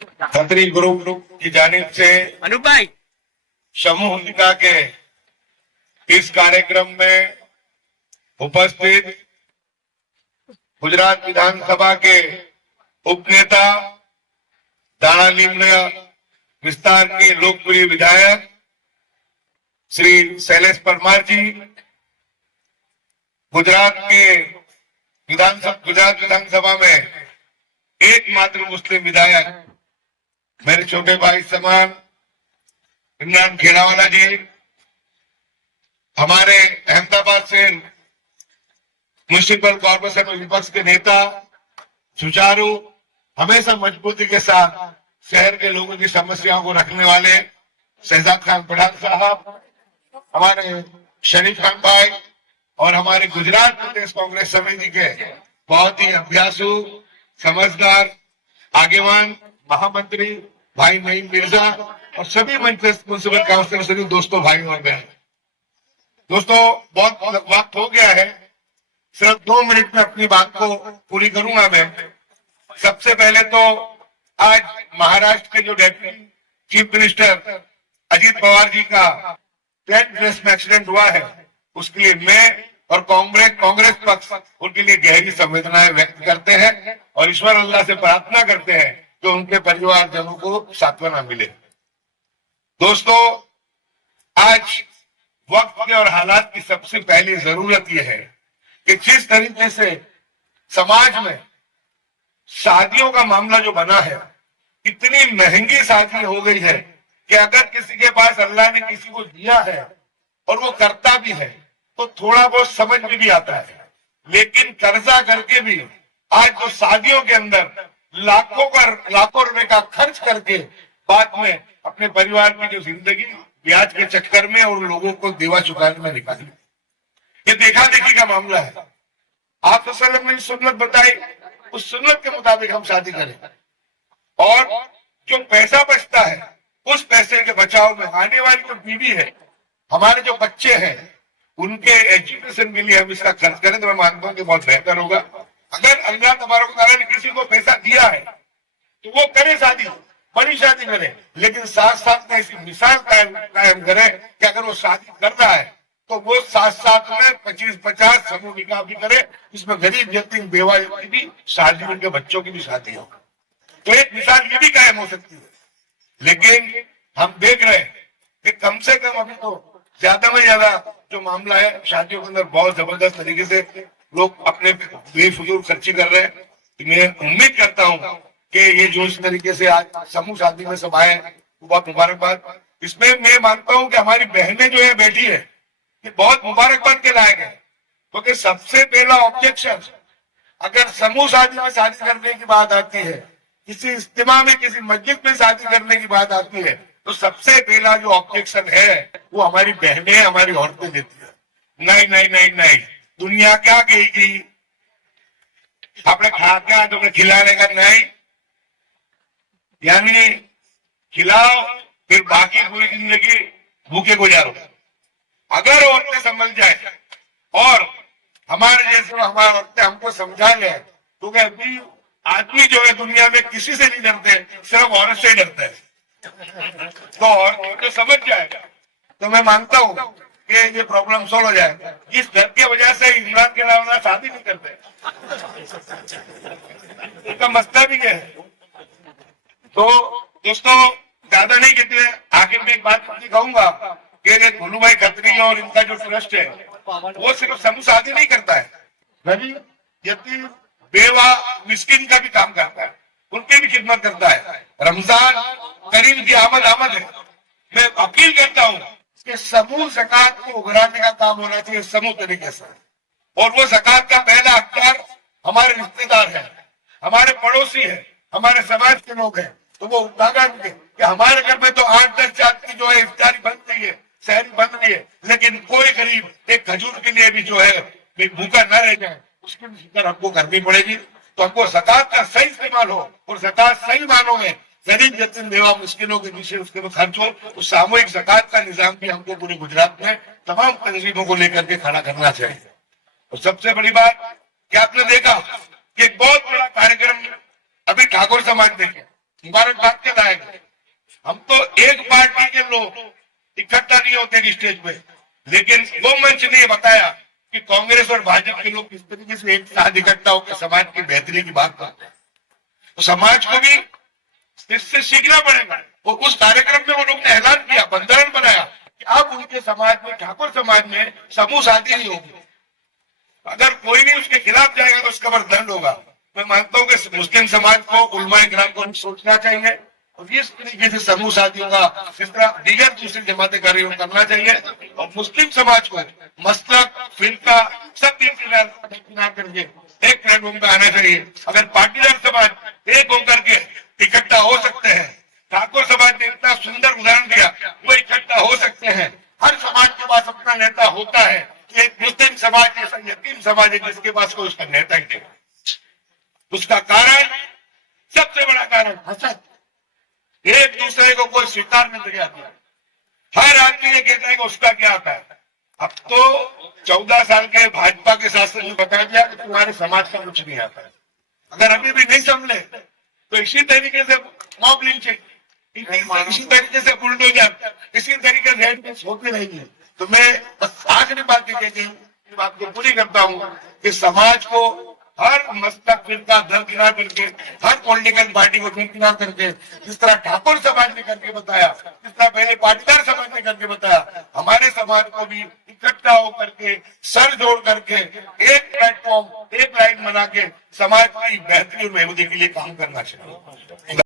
Khatri group की जानिब से अनूप भाई समूह निकाह के इस कार्यक्रम में उपस्थित गुजरात विधानसभा के उपनेता दाणा लीमड़ा विस्तार के लोकप्रिय विधायक श्री शैलेश परमार जी, गुजरात विधानसभा में एकमात्र मुस्लिम विधायक मेरे छोटे भाई समान इमरान खेड़ावाला जी, हमारे अहमदाबाद से म्युनिसिपल कॉर्पोरेशन में विपक्ष के नेता, सुचारू हमेशा मजबूती के साथ शहर के लोगों की समस्याओं को रखने वाले शहजाद खान पठान साहब, हमारे शरीफ खान भाई और हमारे गुजरात प्रदेश कांग्रेस समिति के बहुत ही अभ्यासु, समझदार आगेवान महामंत्री भाई नईम मिर्जा और सभी म्युनिसिपल काउंसिलर, सभी दोस्तों, भाई और बहन। दोस्तों, बहुत वक्त हो गया है, सिर्फ 2 मिनट में अपनी बात को पूरी करूंगा मैं। सबसे पहले तो आज महाराष्ट्र के जो deputy chief minister Ajit Pawar ji का प्लेन क्रेश में एक्सीडेंट हुआ है, उसके लिए मैं और कांग्रेस पक्ष उनके लिए गहरी संवेदनाएं व्यक्त करते हैं और ईश्वर अल्लाह से प्रार्थना करते हैं कि उनके परिवारजनों को सांत्वना मिले। दोस्तों, आज वक्त के और हालात की सबसे पहली जरूरत यह है कि जिस तरीके से समाज में शादियों का मामला जो बना है, इतनी महंगी शादी हो गई है कि अगर किसी के पास अल्लाह ने किसी को दिया है और वो करता भी है तो थोड़ा बहुत समझ में भी आता है, लेकिन कर्जा करके भी आज जो शादियों के अंदर लाखों रुपए का खर्च करके बाद में अपने परिवार की जो जिंदगी ब्याज के चक्कर में और लोगों को देवा चुकाने में निकाली, ये देखा देखी का मामला है। आप ने सुन्नत बताई, उस सुन्नत के मुताबिक हम शादी करें और जो पैसा बचता है उस पैसे के बचाव में आने वाली जो बीवी है, हमारे जो बच्चे हैं, उनके एजुकेशन के लिए हम इसका खर्च करें तो मैं मानता हूं कि बहुत बेहतर होगा। अगर अल्लाह तबारक व तआला ने किसी को पैसा दिया है तो वो करे शादी, बड़ी शादी करे, लेकिन साथ साथ में ऐसी मिसाल कायम करे कि अगर वो शादी कर रहा है तो वो साथ साथ में 25-50 समूह निकाह भी करे, इसमें गरीब यतीम बेवा की भी शादी, उनके बच्चों की भी शादी हो, तो एक मिसाल ये भी कायम हो सकती है। लेकिन हम देख रहे हैं कि कम से कम अभी तो ज्यादा में ज्यादा जो मामला है शादियों के अंदर बहुत जबरदस्त तरीके से लोग अपने बेफजूल खर्ची कर रहे हैं। मैं उम्मीद करता हूं कि ये जो इस तरीके से आज समूह शादी में सब आए, बहुत मुबारकबाद। इसमें मैं मानता हूं कि हमारी बहनें जो है बैठी है, ये बहुत मुबारकबाद के लायक है, क्योंकि सबसे पहला ऑब्जेक्शन अगर समूह शादी में शादी करने की बात आती है, किसी इज्तिमा में किसी मस्जिद में शादी करने की बात आती है, तो सबसे पहला जो ऑब्जेक्शन है वो हमारी बहनें, हमारी औरतें देती है। नहीं नहीं नहीं नहीं, दुनिया क्या कहेगी, आपने खा क्या तो खिलाने का नहीं, यानी खिलाओ फिर बाकी पूरी जिंदगी भूखे गुजारो। अगर औरतें समझ जाए और हमारे जैसे हमारे औरतें हमको समझा ले, तो अभी आदमी जो है दुनिया में किसी से नहीं डरते, सिर्फ औरत से डरता है। तो औरत जो समझ जाएगा तो मैं मानता हूँ कि ये प्रॉब्लम सॉल्व हो जाएगा। इस डर की वजह से इमरान के अलावा शादी नहीं करते, इसका मसला भी है। तो दोस्तों, ज्यादा नहीं कहते, आखिर में एक बात कहूंगा कि भोलू भाई खत्री और इनका जो ट्रस्ट है वो सिर्फ समूह शादी नहीं करता है, गरीब यतीम बेवा मिस्किन का भी काम करता है, उनकी भी खिदमत करता है। रमजान करीब की आमद है, मैं अपील करता हूँ कि समूह ज़कात को उगराने का काम होना चाहिए समूह तरीके से, और वो ज़कात का पहला हकदार हमारे रिश्तेदार है, हमारे पड़ोसी है, हमारे समाज के लोग हैं। तो वो उदाहरण के कि हमारे घर में तो 8-10 जात की जो है इफ्तारी बन रही है, शहरी बन रही है, लेकिन कोई गरीब एक खजूर के लिए भी जो है भूखा न रह जाए, उसकी भी फिक्र हमको करनी पड़ेगी। तो हमको ज़कात का सही इस्तेमाल हो और ज़कात सही मानों में गरीब यतीम बेवा मुस्किनों के नीचे उसके में खर्च हो। उस सामूहिक ज़कात का निजाम भी हमको पूरे गुजरात में तमाम तंजीमों को लेकर के खड़ा करना चाहिए। और सबसे बड़ी बात कि आपने देखा कि एक बहुत बड़ा कार्यक्रम अभी ठाकुर समाज ने किया, मुबारकबाद के लायक है। हम तो एक पार्टी के लोग इकट्ठा नहीं होते स्टेज पे, लेकिन वो मंच ने बताया कि कांग्रेस और भाजपा के लोग किस तरीके से एक साथ इकट्ठा होकर समाज की बेहतरी की बात करते हैं। तो समाज को भी इससे सीखना पड़ेगा। वो उस कार्यक्रम में वो लोग ने ऐलान किया, बंधन बनाया कि अब उनके समाज में, ठाकुर समाज में समूह शादी नहीं होगी। अगर कोई भी उसके खिलाफ जाएगा तो उसका पर दंड होगा। मैं मानता हूं कि मुस्लिम समाज को, उलमाए किराम को सोचना चाहिए और इस तरीके से समूह शादियों का जिस तरह दीगर दूसरी जमातें कर रही हो करना चाहिए। और मुस्लिम समाज को मसलक, फिरका सब किनार करके एक प्लेटफॉर्म पे आना चाहिए। अगर पाटीदार समाज एक होकर के इकट्ठा हो सकते हैं, ठाकुर समाज ने इतना सुंदर उदाहरण दिया, वो इकट्ठा हो सकते हैं। हर समाज के पास अपना नेता होता है। एक मुस्लिम समाज जैसा यतीम समाज है जिसके पास कोई उसका नेता ही नहीं। उसका कारण, सबसे बड़ा कारण हसद, एक दूसरे को कोई स्वीकार नहीं किया। हर आदमी ये कहता है कि उसका क्या आता है। अब तो 14 साल के भाजपा के शासन ने बता दिया कि तुम्हारे समाज का कुछ नहीं आता है। अगर अभी भी नहीं समझे तो इसी तरीके से मॉब लिंचिंग, इसी तरीके से बुलडोजर, इसी तरीके से होती रहेगी। तो मैं बस आखिरी बात बात को पूरी करता हूँ कि समाज को हर मस्तक फिरका दरकिनार करके, हर पॉलिटिकल पार्टी को दरकिनार करके, जिस तरह ठाकुर समाज ने करके बताया, जिस तरह पहले पाटीदार समाज ने करके बताया, हमारे समाज को भी इकट्ठा होकर के, सर जोड़ करके, एक प्लेटफॉर्म, एक लाइन बना के समाज की बेहतरी और महबूदी के लिए काम करना चाहिए।